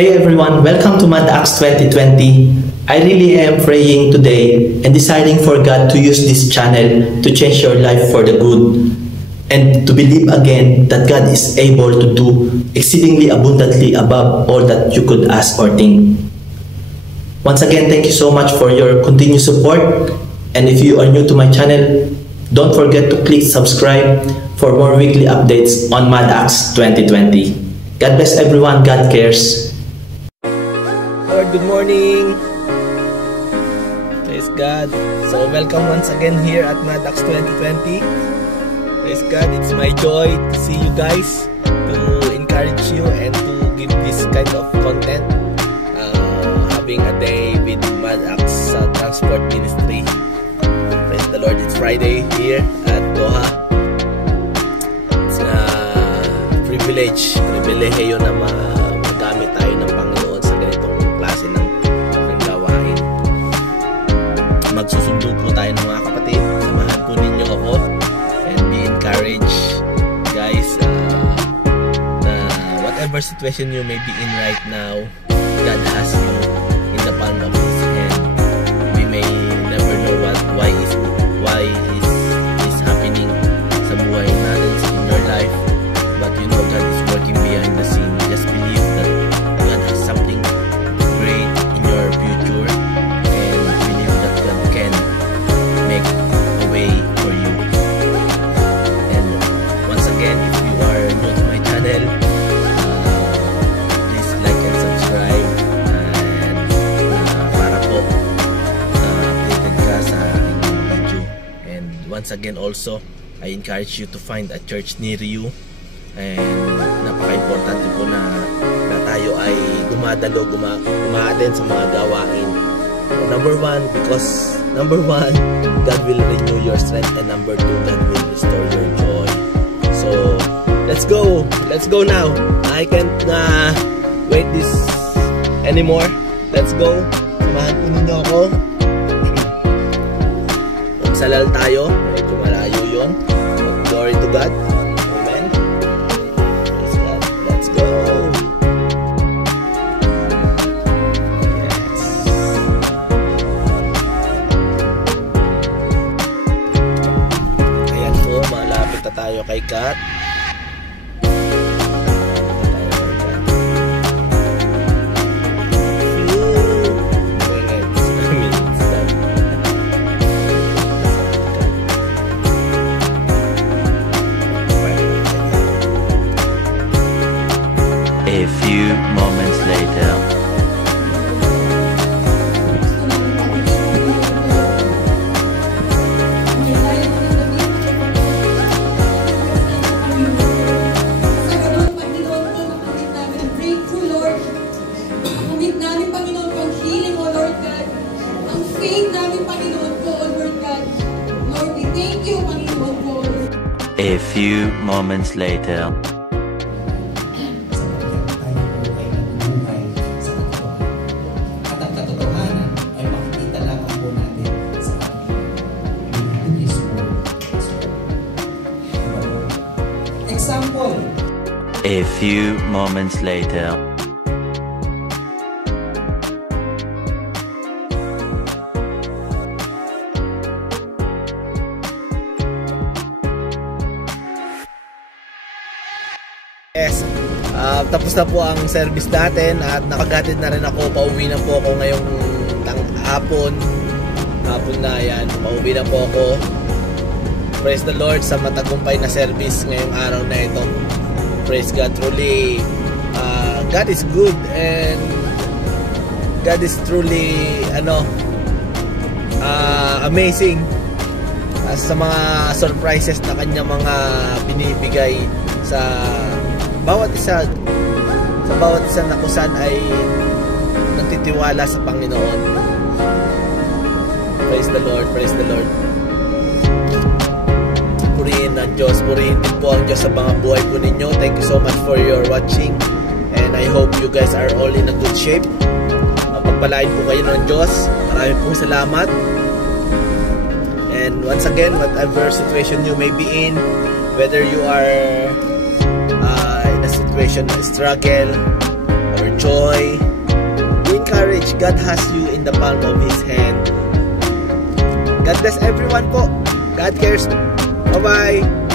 Hey everyone, welcome to Mad Acts 2020. I really am praying today and deciding for God to use this channel to change your life for the good and to believe again that God is able to do exceedingly abundantly above all that you could ask or think. Once again, thank you so much for your continued support, and if you are new to my channel, don't forget to click subscribe for more weekly updates on Mad Acts 2020. God bless everyone, God cares. Lord, good morning. Praise God. So welcome once again here at Mad Acts 2020. Praise God, it's my joy to see you guys, to encourage you and to give this kind of content. Having a day with Mad Acts Transport Ministry. Praise the Lord, it's Friday here at Doha. It's a privilege na magamit tayo ng Panginoon sa ganitong klase ng gawain. Magsusundo po tayo ng mga kapatid. Samahan po ninyo ako and be encouraged, guys, na whatever situation you may be in right now, God has you in the palm of His hand. We may never know why is happening sa buhay natin in your life, but you know God is working behind the scene. Just believe that God has something great in your future, and believe that God can make a way for you. And once again, if you are new to my channel, please like and subscribe, and para po updated ka sa aking video. And once again also, I encourage you to find a church near you, and napaka-importante po na tayo ay dumadalo-dumaten sa mga gawain. Number one, God will renew your strength, and number two, God will restore your joy. So let's go now. I can't wait this anymore. Let's go. Samahan po ninyo ako. Magsalal tayo, medyo malayo yun. Glory to God. Amen. Praise God. Let's go. Yes. Ayan po, malapit na tayo kay Kat. A few moments later. A few moments later. A few moments later. Yes, tapos na po ang service natin at nakaghatid na rin ako. Pauwi na po ako ngayong hapon na yan. Pauwi na po ako. Praise the Lord sa matagumpay na service ngayong araw na ito. Praise God, truly God is good, and God is truly amazing sa mga surprises na kanya mga binibigay sa bawat isa na kusan ay nagtitiwala sa Panginoon. Praise the Lord, praise the Lord. Purihin ang Diyos, purihin din po ang Diyos sa mga buhay po ninyo. Thank you so much for your watching, and I hope you guys are all in a good shape. Pagpalain po kayo ng Diyos. Maraming pong salamat. And once again, whatever situation you may be in, whether you are in a situation of struggle or joy, be encouraged. God has you in the palm of His hand. God bless everyone po. God cares. Bye-bye.